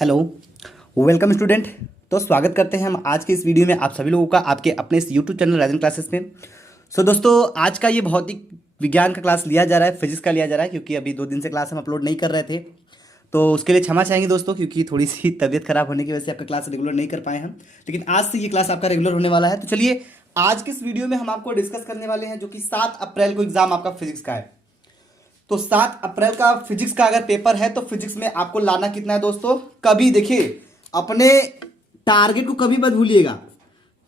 Hello, welcome student. तो स्वागत करते हैं हम आज के इस वीडियो में आप सभी लोगों का आपके अपने इस यूट्यूब चैनल राइजन क्लासेस में। सो दोस्तों, आज का ये भौतिक विज्ञान का क्लास लिया जा रहा है, फिजिक्स का लिया जा रहा है, क्योंकि अभी 2 दिन से क्लास हम अपलोड नहीं कर रहे थे। तो उसके लिए क्षमा चाहेंगे दोस्तों, क्योंकि थोड़ी सी तबीयत खराब होने की वजह से आपका क्लास रेगुलर नहीं कर पाए हम। लेकिन आज से ये क्लास आपका रेगुलर होने वाला है। तो चलिए, आज के इस वीडियो में हम आपको डिस्कस करने वाले हैं जो कि 7 अप्रैल को एग्जाम आपका फिजिक्स का है। तो 7 अप्रैल का फिजिक्स का अगर पेपर है तो फिजिक्स में आपको लाना कितना है दोस्तों? कभी देखिए, अपने टारगेट को कभी मत भूलिएगा।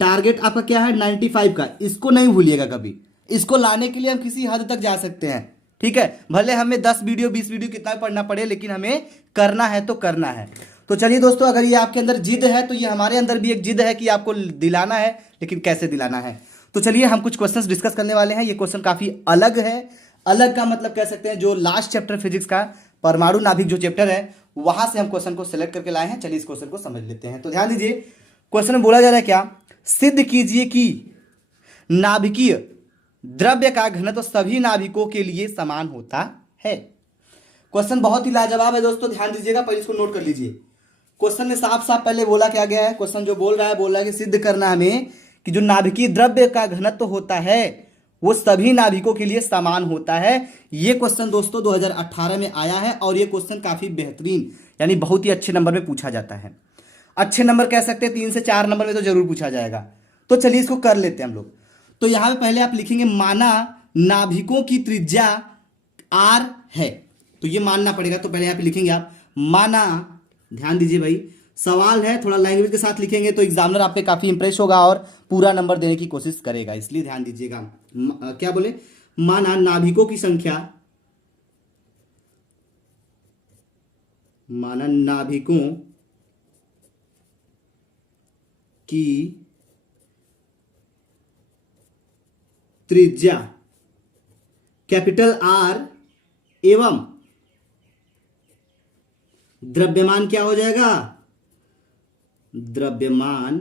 टारगेट आपका क्या है? 95 का। इसको नहीं भूलिएगा कभी। इसको लाने के लिए हम किसी हद तक जा सकते हैं, ठीक है। भले हमें 10 वीडियो 20 वीडियो कितना भी पढ़ना पड़े, लेकिन हमें करना है तो करना है। तो चलिए दोस्तों, अगर ये आपके अंदर जिद है तो ये हमारे अंदर भी एक जिद है कि आपको दिलाना है, लेकिन कैसे दिलाना है। तो चलिए, हम कुछ क्वेश्चंस डिस्कस करने वाले हैं। ये क्वेश्चन काफी अलग है। अलग का मतलब कह सकते हैं जो लास्ट चैप्टर फिजिक्स का परमाणु नाभिक जो चैप्टर है, वहां से हम क्वेश्चन को सिलेक्ट करके लाए हैं। चलिए इस क्वेश्चन को समझ लेते हैं। तो ध्यान दीजिए, क्वेश्चन में बोला जा रहा है क्या? सिद्ध कीजिए कि नाभिकीय द्रव्य का घनत्व सभी नाभिकों के लिए समान होता है। क्वेश्चन बहुत ही लाजवाब है दोस्तों, ध्यान दीजिएगा। पहले इसको नोट कर लीजिए। क्वेश्चन में साफ साफ पहले बोला क्या गया है? क्वेश्चन जो बोल रहा है कि सिद्ध करना हमें कि जो नाभिकीय द्रव्य का घनत्व होता है वो सभी नाभिकों के लिए समान होता है। ये क्वेश्चन दोस्तों 2018 में आया है और ये क्वेश्चन काफी बेहतरीन यानी बहुत ही अच्छे नंबर में पूछा जाता है। अच्छे नंबर कह सकते हैं, 3 से 4 नंबर में तो जरूर पूछा जाएगा। तो चलिए इसको कर लेते हैं हम लोग। तो यहां पे पहले आप लिखेंगे माना नाभिकों की त्रिज्या r है। तो ये मानना पड़ेगा। तो पहले यहाँ पे लिखेंगे आप माना। ध्यान दीजिए भाई, सवाल है, थोड़ा लैंग्वेज के साथ लिखेंगे तो एग्जामिनर आप पे काफी इंप्रेस होगा और पूरा नंबर देने की कोशिश करेगा, इसलिए ध्यान दीजिएगा। क्या बोले? माना नाभिकों की संख्या, माना नाभिकों की त्रिज्या कैपिटल R एवं द्रव्यमान क्या हो जाएगा? द्रव्यमान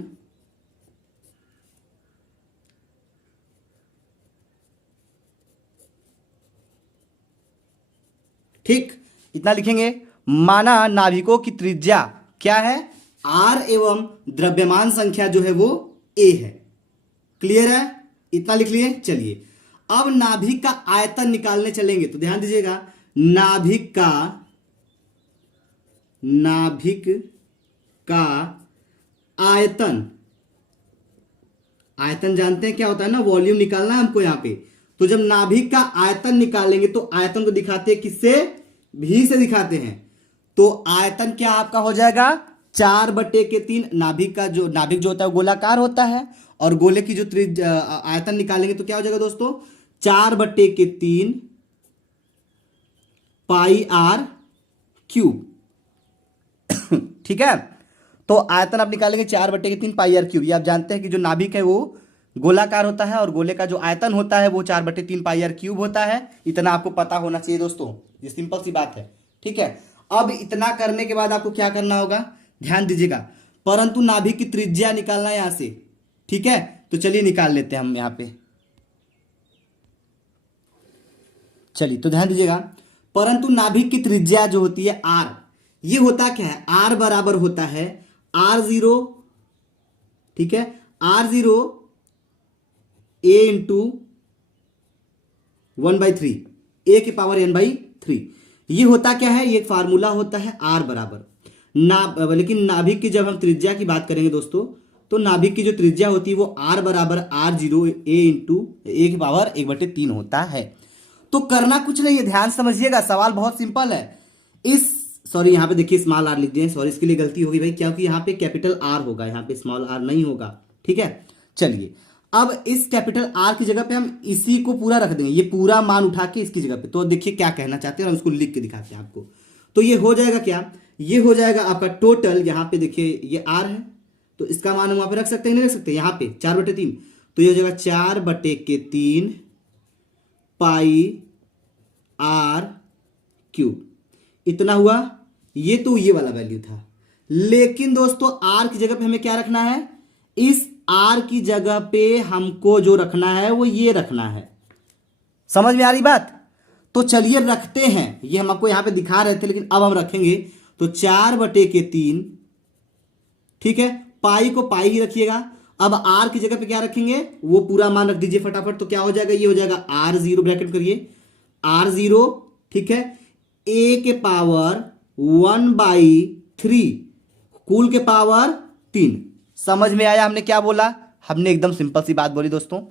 ठीक, इतना लिखेंगे। माना नाभिकों की त्रिज्या क्या है? R एवं द्रव्यमान संख्या जो है वो A है। क्लियर है? इतना लिख लिए। चलिए, अब नाभिक का आयतन निकालने चलेंगे। तो ध्यान दीजिएगा, नाभिक का आयतन, आयतन जानते हैं क्या होता है ना? वॉल्यूम निकालना है हमको यहाँ पे। तो जब नाभिक का आयतन निकालेंगे तो आयतन को दिखाते हैं किससे? भी से दिखाते हैं। तो आयतन क्या आपका हो जाएगा? 4/3। नाभिक जो होता है गोलाकार होता है और गोले की जो आयतन निकालेंगे तो क्या हो जाएगा दोस्तों? 4/3 पाई r क्यूब। ठीक है। तो आयतन आप निकालेंगे 4/3 पाई r क्यूब। ये आप जानते हैं कि जो नाभिक है वो गोलाकार होता है और गोले का जो आयतन होता है वो 4/3 पाई r क्यूब होता है। इतना आपको पता होना चाहिए दोस्तों, ये सिंपल सी बात है। ठीक है। अब इतना करने के बाद आपको क्या करना होगा? ध्यान दीजिएगा, परंतु नाभिक की त्रिज्या निकालना है यहां से। ठीक है, तो चलिए निकाल लेते हैं हम यहां पे। चलिए, तो ध्यान दीजिएगा, परंतु नाभिक की त्रिज्या जो होती है r, ये होता क्या है? r बराबर होता है r0, ठीक है, r0 a इंटू 1/3, a की पावर n/3। ये होता क्या है? ये फार्मूला होता है r बराबर ना। लेकिन नाभिक की जब हम त्रिज्या की बात करेंगे दोस्तों, तो नाभिक की जो त्रिज्या होती है वो r बराबर r0 a इंटू a की पावर 1/3 होता है। तो करना कुछ नहीं है, ध्यान समझिएगा, सवाल बहुत सिंपल है। सॉरी, यहाँ पे देखिए स्मॉल r लिख दिए। सॉरी, इसके लिए गलती होगी भाई, क्योंकि यहाँ पे कैपिटल R होगा, यहाँ पे स्मॉल r नहीं होगा। ठीक है। चलिए, अब इस कैपिटल R की जगह पे हम इसी को पूरा रख देंगे, ये पूरा मान उठा के इसकी जगह पे। तो देखिए क्या कहना चाहते हैं और उसको लिख के दिखाते हैं आपको। तो ये हो जाएगा क्या? ये हो जाएगा आपका टोटल। यहाँ पे देखिए ये R है, तो इसका मान हम वहां पे रख सकते हैं, नहीं रख सकते? यहाँ पे 4/3, तो ये हो जाएगा 4/3 पाई r क्यूब। इतना हुआ। ये तो ये वाला वैल्यू था। लेकिन दोस्तों r की जगह पे हमें क्या रखना है? इस r की जगह पे हमको जो रखना है वो ये रखना है। समझ में आ रही बात? तो चलिए रखते हैं। ये हम आपको यहां पे दिखा रहे थे, लेकिन अब हम रखेंगे। तो 4/3, ठीक है। पाई को पाई ही रखिएगा। अब आर की जगह पे क्या रखेंगे, वो पूरा मान रख दीजिए फटाफट। तो क्या हो जाएगा, ये हो जाएगा R0, ब्रैकेट करिए R0, ठीक है। ए के पावर 1/3, कुल के पावर 3। समझ में आया हमने क्या बोला? हमने एकदम सिंपल सी बात बोली दोस्तों।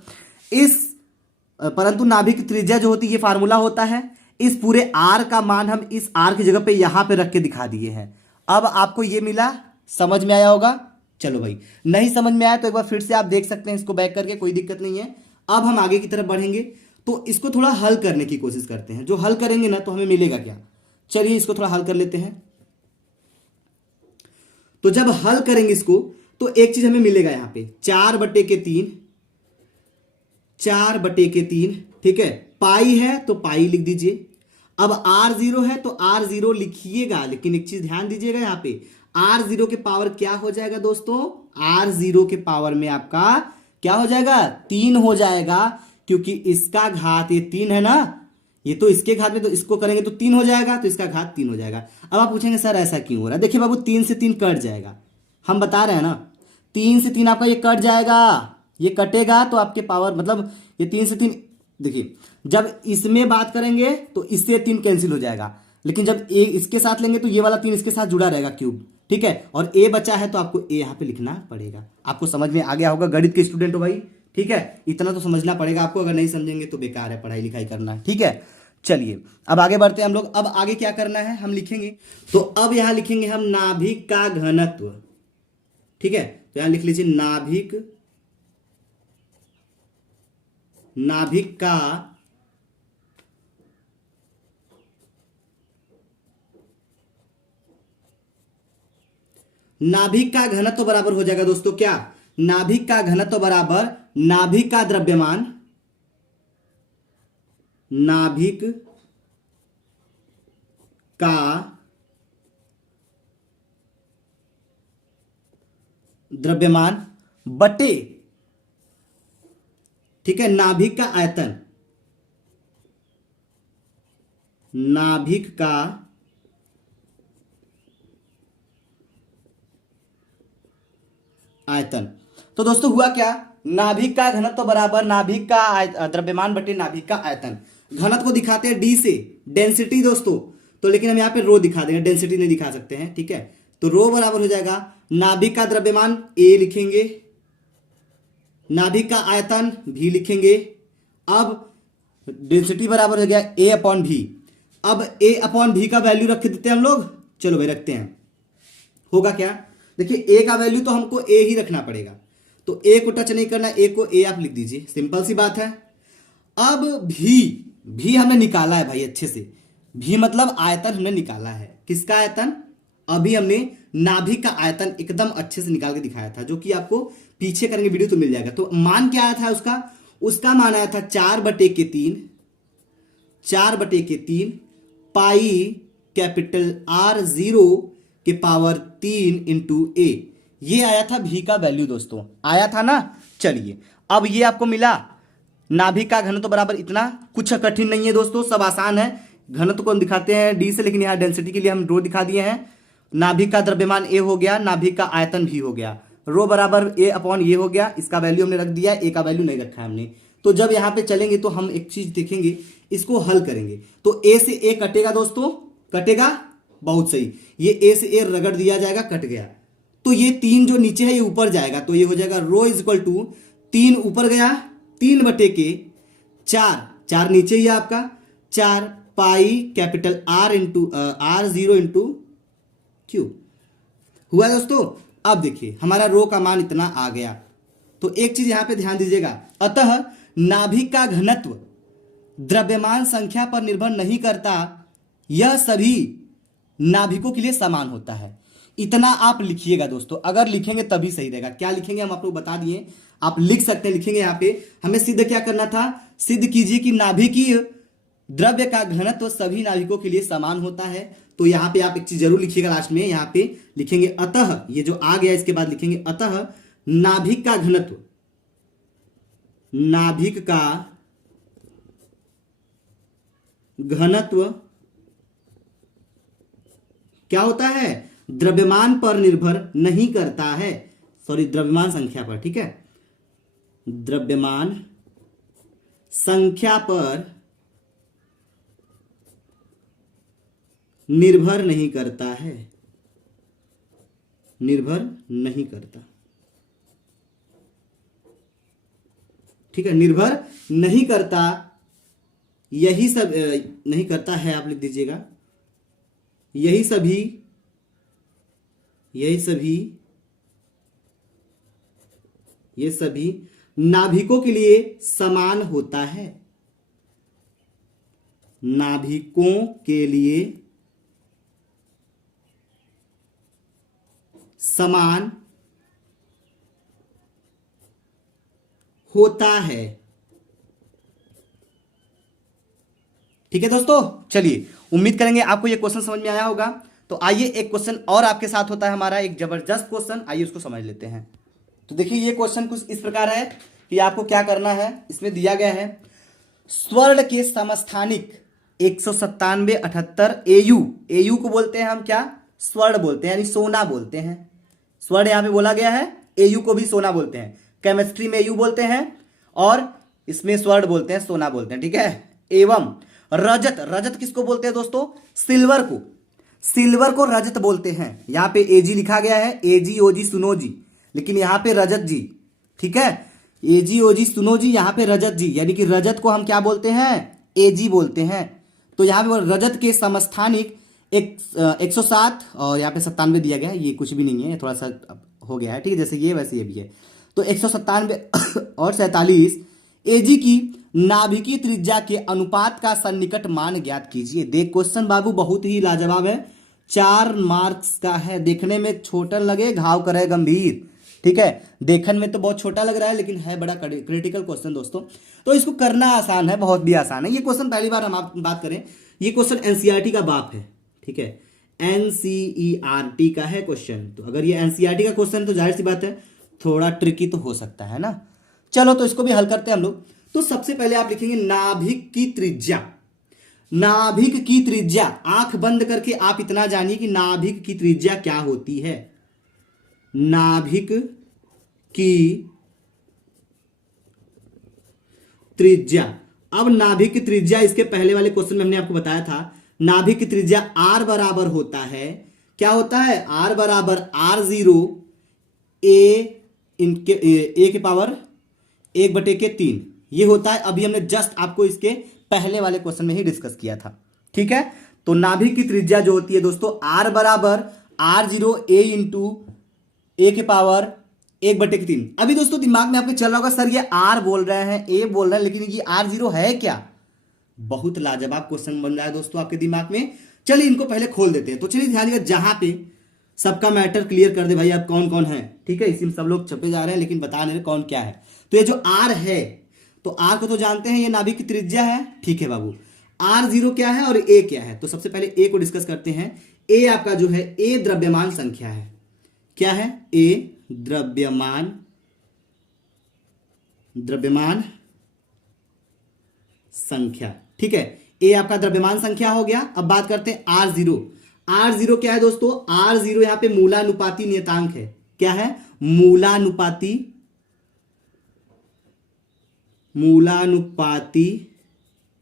इस परंतु नाभिक की त्रिज्या जो होती है, ये फार्मूला होता है। इस पूरे आर का मान हम इस आर की जगह पे यहां पे रख के दिखा दिए हैं। अब आपको ये मिला, समझ में आया होगा। चलो भाई, नहीं समझ में आया तो एक बार फिर से आप देख सकते हैं इसको बैक करके, कोई दिक्कत नहीं है। अब हम आगे की तरफ बढ़ेंगे तो इसको थोड़ा हल करने की कोशिश करते हैं। जो हल करेंगे ना तो हमें मिलेगा क्या, चलिए इसको थोड़ा हल कर लेते हैं। तो जब हल करेंगे इसको तो एक चीज हमें मिलेगा यहां पे 4/3, 4/3, ठीक है। पाई है तो पाई लिख दीजिए। अब R0 है तो R0 लिखिएगा, लेकिन एक चीज ध्यान दीजिएगा यहां पे R0 के पावर क्या हो जाएगा दोस्तों, R0 के पावर में आपका क्या हो जाएगा, 3 हो जाएगा। क्योंकि इसका घात ये 3 है ना, ये तो इसके घात में, तो इसको करेंगे तो 3 हो जाएगा, तो इसका घात 3 हो जाएगा। अब आप पूछेंगे सर ऐसा क्यों हो रहा है? देखिए बाबू, 3 से 3 कट जाएगा, हम बता रहे हैं ना। 3 से 3 आपका ये कट जाएगा, ये कटेगा तो आपके पावर मतलब ये 3 से 3, देखिए जब इसमें बात करेंगे तो इससे 3 कैंसिल हो जाएगा, लेकिन जब ए इसके साथ लेंगे तो ये वाला 3 इसके साथ जुड़ा रहेगा क्यूब, ठीक है। और ए बचा है तो आपको ए यहां पे लिखना पड़ेगा। आपको समझ में आ गया होगा, गणित के स्टूडेंट हो भाई, ठीक है। इतना तो समझना पड़ेगा आपको, अगर नहीं समझेंगे तो बेकार है पढ़ाई लिखाई करना, ठीक है। चलिए अब आगे बढ़ते हैं हम लोग। अब आगे क्या करना है, हम लिखेंगे तो अब यहां लिखेंगे हम नाभिक का घनत्व, ठीक है। तो यहां लिख लीजिए नाभिक का नाभिक का घनत्व बराबर हो जाएगा दोस्तों क्या, नाभिक का घनत्व बराबर नाभिक का द्रव्यमान, नाभिक का द्रव्यमान बटे, ठीक है, नाभिक का आयतन, नाभिक का आयतन। तो दोस्तों हुआ क्या, नाभिक का घनत्व बराबर नाभिक का द्रव्यमान बटे नाभिक का आयतन। घनत्व को दिखाते हैं डी से, डेंसिटी दोस्तों, तो लेकिन हम यहां पे रो दिखा देंगे, डेंसिटी नहीं दिखा सकते हैं, ठीक है। तो रो बराबर हो जाएगा नाभिक का द्रव्यमान ए लिखेंगे, नाभिक का आयतन भी लिखेंगे। अब डेंसिटी बराबर हो गया A/V। अब A/V का वैल्यू रख देते हैं हम लोग, चलो भाई रखते हैं। होगा क्या, देखिए A का वैल्यू तो हमको A ही रखना पड़ेगा, तो A को टच नहीं करना, A को A आप लिख दीजिए, सिंपल सी बात है। अब भी हमने निकाला है भाई अच्छे से, भी मतलब आयतन हमने निकाला है। किसका आयतन, अभी हमने नाभिक का आयतन एकदम अच्छे से निकाल के दिखाया था, जो कि आपको पीछे करेंगे वीडियो तो मिल जाएगा। तो मान क्या आया था उसका मान आया था 4/3, 4/3 पाई कैपिटल R0 के पावर 3 इंटू ए, ये आया था भी का वैल्यू दोस्तों, आया था ना। चलिए अब ये आपको मिला, नाभिक का घनत्व बराबर इतना, कुछ कठिन नहीं है दोस्तों, सब आसान है। घनत्व को हम दिखाते हैं डी से, लेकिन यहाँ डेंसिटी के लिए हम रो दिखा दिए हैं। नाभिक का द्रव्यमान ए हो गया, नाभिक का आयतन भी हो गया, रो बराबर A/ये हो गया, इसका वैल्यू हमने रख दिया, ए का वैल्यू नहीं रखा है हमने। तो जब यहाँ पे चलेंगे तो हम एक चीज देखेंगे, इसको हल करेंगे तो ए से ए कटेगा दोस्तों, कटेगा, बहुत सही, ये ए से ए रगड़ दिया जाएगा, कट गया। तो ये 3 जो नीचे है ये ऊपर जाएगा, तो ये हो जाएगा रो इज इक्वल टू 3 ऊपर गया, 3/4, 4 नीचे ही है आपका, 4 pi capital R0 into Q हुआ दोस्तों। अब देखिए हमारा रो का मान इतना आ गया। तो एक चीज यहां पे ध्यान दीजिएगा, अतः नाभिक का घनत्व द्रव्यमान संख्या पर निर्भर नहीं करता, यह सभी नाभिकों के लिए समान होता है। इतना आप लिखिएगा दोस्तों, अगर लिखेंगे तभी सही रहेगा। क्या लिखेंगे हम आपको बता दिए, आप लिख सकते हैं, लिखेंगे यहां पे हमें सिद्ध क्या करना था, सिद्ध कीजिए कि नाभिकीय द्रव्य का घनत्व सभी नाभिकों के लिए समान होता है। तो यहां पे आप एक चीज जरूर लिखिएगा, लास्ट में यहां पे लिखेंगे अतः, ये जो आ गया इसके बाद लिखेंगे अतः नाभिक का घनत्व, नाभिक का घनत्व क्या होता है, द्रव्यमान पर निर्भर नहीं करता है, सॉरी द्रव्यमान संख्या पर, ठीक है, द्रव्यमान संख्या पर निर्भर नहीं करता है, निर्भर नहीं करता, ठीक है, निर्भर नहीं करता, यही सब नहीं करता है, आप लिख दीजिएगा, यही सभी ये सभी नाभिकों के लिए समान होता है, नाभिकों के लिए समान होता है। ठीक है दोस्तों, चलिए उम्मीद करेंगे आपको ये क्वेश्चन समझ में आया होगा। तो आइए एक क्वेश्चन और आपके साथ होता है हमारा, एक जबरदस्त क्वेश्चन, आइए उसको समझ लेते हैं। तो देखिए ये क्वेश्चन कुछ इस प्रकार है कि आपको क्या करना है, इसमें दिया गया है स्वर्ण के समस्थानिक 197.78 एयू को बोलते हैं हम क्या, स्वर्ण बोलते हैं, यानी सोना बोलते हैं। स्वर्ण यहां पे बोला गया है, एयू को भी सोना बोलते हैं, केमिस्ट्री में एयू बोलते हैं और इसमें स्वर्ण बोलते हैं, सोना बोलते हैं, ठीक है। एवं रजत किसको बोलते हैं दोस्तों, सिल्वर को रजत बोलते हैं। यहां पे एजी लिखा गया है, एजी ओजी सुनो जी, लेकिन यहां पे रजत जी, ठीक है, एजी ओजी सुनो जी, यहां पे रजत जी, यानी कि रजत को हम क्या बोलते हैं, एजी बोलते हैं। तो यहां पे रजत के समस्थानिक 107 और यहाँ पे 97 दिया गया है, ये कुछ भी नहीं है, थोड़ा सा हो गया है, ठीक है, जैसे ये वैसे ये भी है। तो 197 और 47 एजी की नाभिकीय त्रिज्या के अनुपात का सन्निकट मान ज्ञात कीजिए। देख क्वेश्चन बाबू बहुत ही लाजवाब है, 4 मार्क्स का है, देखने में छोटा लगे घाव करे गंभीर, ठीक है, देखने में तो बहुत छोटा लग रहा है लेकिन है बड़ा क्रिटिकल क्वेश्चन दोस्तों। तो इसको करना आसान है, बहुत भी आसान है। ये क्वेश्चन पहली बार हम आप बात करें, ये क्वेश्चन एनसीईआरटी का बाप है, ठीक है, एनसीईआरटी का है क्वेश्चन। तो अगर ये एनसीईआरटी का क्वेश्चन तो जाहिर सी बात है थोड़ा ट्रिकी तो हो सकता है ना। चलो तो इसको भी हल करते हैं हम लोग। तो सबसे पहले आप लिखेंगे नाभिक की त्रिज्या, नाभिक की त्रिज्या, आंख बंद करके आप इतना जानिए कि नाभिक की त्रिज्या क्या होती है, नाभिक की त्रिज्या। अब नाभिक की त्रिज्या, इसके पहले वाले क्वेश्चन में हमने आपको बताया था, नाभिक की त्रिज्या r बराबर होता है, क्या होता है, r बराबर r0 a के पावर 1/3 ये होता है। अभी हमने जस्ट आपको इसके पहले वाले क्वेश्चन में ही डिस्कस किया था, ठीक है। तो नाभिक की त्रिज्या जो होती है दोस्तों, r बराबर r0 a के पावर 1/3। अभी दोस्तों दिमाग में आपके चल रहा होगा, सर ये r बोल रहे हैं, a बोल रहे हैं, लेकिन ये r0 है क्या। बहुत लाजवाब क्वेश्चन बन रहा है दोस्तों आपके दिमाग में। चलिए इनको पहले खोल देते हैं। तो चलिए ध्यान दीजिएगा, जहां पे सबका मैटर क्लियर कर दे भाई, आप कौन कौन है, ठीक है, इसी में सब लोग छपे जा रहे हैं लेकिन बता नहीं रहे कौन क्या है। तो ये जो r है, तो r को तो जानते हैं, ये नाभिक की त्रिज्या है, ठीक है बाबू। r0 क्या है और a क्या है, तो सबसे पहले a को डिस्कस करते हैं। a आपका जो है, a द्रव्यमान संख्या है, क्या है, a द्रव्यमान संख्या, ठीक है, a आपका द्रव्यमान संख्या हो गया। अब बात करते हैं r0। r0 क्या है दोस्तों, r0 यहां पे मूलानुपाती नियतांक है, क्या है, मूलानुपाती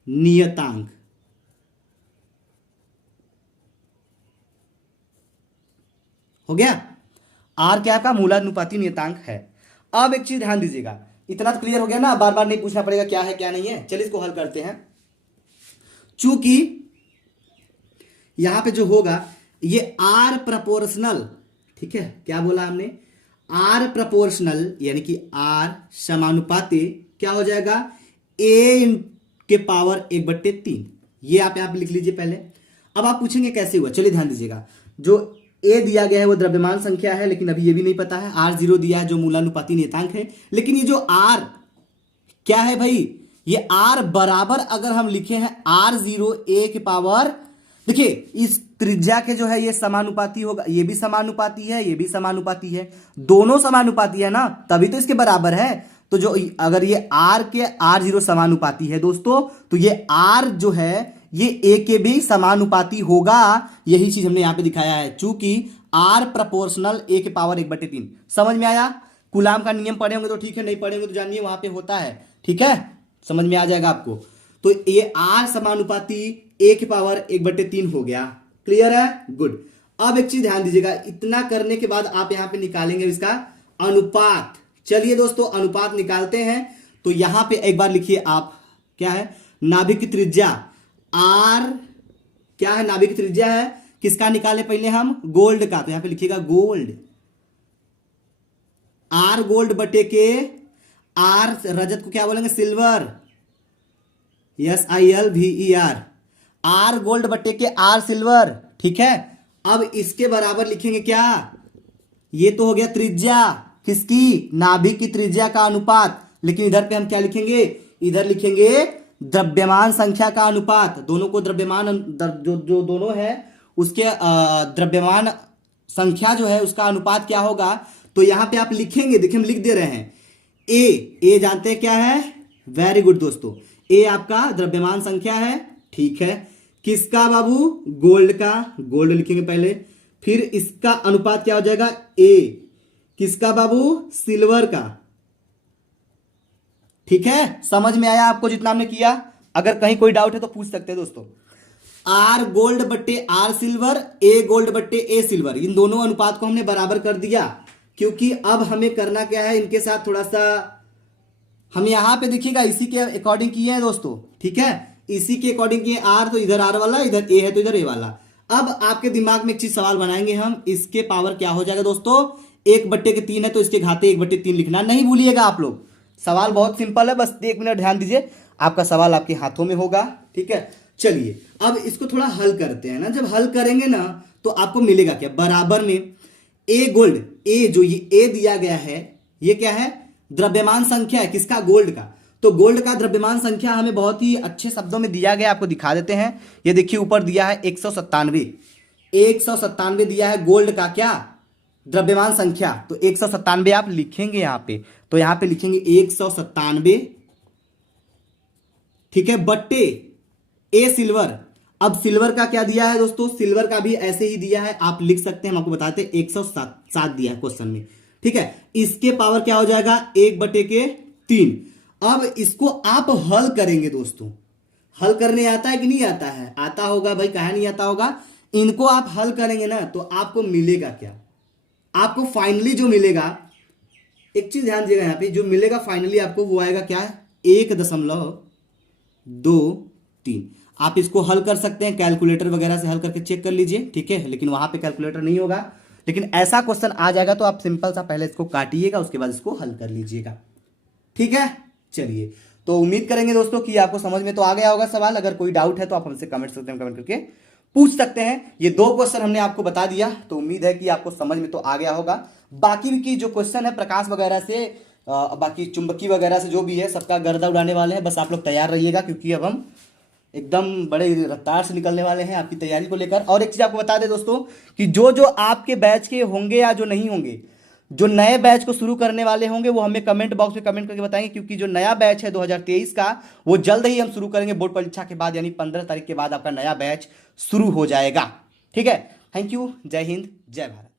नियतांक, हो गया। r क्या का मूलानुपाती नियतांक है। अब एक चीज ध्यान दीजिएगा, इतना तो क्लियर हो गया ना, बार बार नहीं पूछना पड़ेगा क्या है क्या नहीं है। चलिए इसको हल करते हैं। चूंकि यहां पे जो होगा ये r प्रोपोर्शनल, ठीक है, क्या बोला हमने, r प्रोपोर्शनल, यानी कि r समानुपाती क्या हो जाएगा, a के पावर 1/3। ये आप यहां पे लिख लीजिए पहले। अब आप पूछेंगे कैसे हुआ, चलिए ध्यान दीजिएगा, जो a दिया गया है वो द्रव्यमान संख्या है, लेकिन अभी ये भी नहीं पता है। r0 दिया है जो मूलानुपाती नियतांक है, लेकिन ये जो r क्या है भाई, ये r बराबर अगर हम लिखे हैं r0 a के पावर, देखिए इस त्रिज्या के जो है ये समानुपाती होगा, ये भी समानुपाती है, ये भी समानुपाती है, दोनों समानुपाती है ना, तभी तो इसके बराबर है। तो जो अगर ये r के r0 समानुपाती है दोस्तों, तो ये r जो है ये ए के भी समानुपाती होगा। यही चीज हमने यहां पे दिखाया है, चूंकि आर प्रपोर्शनल ए के पावर 1/3। समझ में आया? कूलाम का नियम पढ़े होंगे तो ठीक है, नहीं पढ़े होंगे तो जानिए वहां पे होता है। ठीक है, समझ में आ जाएगा आपको। तो ये आर समानुपाती ए के पावर 1/3 हो गया। क्लियर है? गुड। अब एक चीज ध्यान दीजिएगा, इतना करने के बाद आप यहां पे निकालेंगे इसका अनुपात। चलिए दोस्तों, अनुपात निकालते हैं। तो यहां पे एक बार लिखिए आप, क्या है? नाभिक की त्रिज्या आर, क्या है? नाभिक की त्रिज्या है किसका निकाले पहले हम? गोल्ड का। तो यहां पे लिखिएगा गोल्ड, आर गोल्ड बटे के आर रजत को क्या बोलेंगे? सिल्वर, SILVER, आर गोल्ड बटे के आर सिल्वर। ठीक है, अब इसके बराबर लिखेंगे क्या? ये तो हो गया त्रिज्या किसकी? नाभिक की त्रिज्या का अनुपात। लेकिन इधर पे हम क्या लिखेंगे? इधर लिखेंगे द्रव्यमान संख्या का अनुपात। दोनों को द्रव्यमान जो दोनों है उसके द्रव्यमान संख्या जो है उसका अनुपात क्या होगा? तो यहां पे आप लिखेंगे, देखिए हम लिख दे रहे हैं ए जानते हैं क्या है? वेरी गुड दोस्तों, ए आपका द्रव्यमान संख्या है। ठीक है, किसका बाबू? गोल्ड का। गोल्ड लिखेंगे पहले, फिर इसका अनुपात क्या हो जाएगा? ए किसका बाबू? सिल्वर का। ठीक है, समझ में आया आपको जितना हमने किया? अगर कहीं कोई डाउट है तो पूछ सकते हैं दोस्तों। आर गोल्ड बट्टे आर सिल्वर, ए गोल्ड बट्टे ए सिल्वर, इन दोनों अनुपात को हमने बराबर कर दिया। क्योंकि अब हमें करना क्या है, इनके साथ थोड़ा सा हम यहां पे देखिएगा इसी के अकॉर्डिंग किए हैं दोस्तों। ठीक है, इसी के अकॉर्डिंग किए। आर तो इधर आर वाला, इधर ए है तो इधर ए वाला। अब आपके दिमाग में एक चीज सवाल बनाएंगे हम, इसके पावर क्या हो जाएगा दोस्तों? 1/3 है तो इसके घाते 1/3 लिखना नहीं भूलिएगा आप लोग। सवाल बहुत सिंपल है, बस 1 मिनट ध्यान दीजिए, आपका सवाल आपके हाथों में होगा। ठीक है, चलिए अब इसको थोड़ा हल करते हैं ना। जब हल करेंगे ना तो आपको मिलेगा क्या? बराबर में ए गोल्ड, ए जो ये ए दिया गया है ये क्या है? द्रव्यमान संख्या है किसका? गोल्ड का। तो गोल्ड का द्रव्यमान संख्या हमें बहुत ही अच्छे शब्दों में दिया गया, आपको दिखा देते हैं। ये देखिए ऊपर दिया है 197 दिया है गोल्ड का क्या? द्रव्यमान संख्या। तो 197 आप लिखेंगे यहां पे, तो यहां पे लिखेंगे 197। ठीक है, बट्टे ए सिल्वर। अब सिल्वर का क्या दिया है दोस्तों? सिल्वर का भी ऐसे ही दिया है, आप लिख सकते हैं, हम आपको बताते हैं 107 दिया है क्वेश्चन में। ठीक है, इसके पावर क्या हो जाएगा? 1/3। अब इसको आप हल करेंगे दोस्तों। हल करने आता है कि नहीं आता है? आता होगा भाई, कहा नहीं आता होगा। इनको आप हल करेंगे ना तो आपको मिलेगा क्या? आपको फाइनली जो मिलेगा, एक चीज ध्यान दीजिएगा, यहां पे जो मिलेगा फाइनली आपको वो आएगा क्या? 1.23। आप इसको हल कर सकते हैं, कैलकुलेटर वगैरह से हल करके चेक कर लीजिए। ठीक है, लेकिन वहां पे कैलकुलेटर नहीं होगा। लेकिन ऐसा क्वेश्चन आ जाएगा तो आप सिंपल सा पहले इसको काटिएगा, उसके बाद इसको हल कर लीजिएगा। ठीक है, चलिए, तो उम्मीद करेंगे दोस्तों कि आपको समझ में तो आ गया होगा सवाल। अगर कोई डाउट है तो आप हमसे कमेंट सकते हैं, कमेंट करके पूछ सकते हैं। ये 2 क्वेश्चन हमने आपको बता दिया, तो उम्मीद है कि आपको समझ में तो आ गया होगा। बाकी की जो क्वेश्चन है प्रकाश वगैरह से, बाकी चुंबकी वगैरह से जो भी है, सबका गर्दा उड़ाने वाले हैं। बस आप लोग तैयार रहिएगा, क्योंकि अब हम एकदम बड़े रफ्तार से निकलने वाले हैं आपकी तैयारी को लेकर। और एक चीज आपको बता दें दोस्तों कि जो जो आपके बैच के होंगे या जो नहीं होंगे, जो नए बैच को शुरू करने वाले होंगे, वो हमें कमेंट बॉक्स में कमेंट करके बताएंगे। क्योंकि जो नया बैच है 2023 का, वो जल्द ही हम शुरू करेंगे बोर्ड परीक्षा के बाद, यानी 15 तारीख के बाद आपका नया बैच शुरू हो जाएगा। ठीक है, थैंक यू, जय हिंद, जय भारत।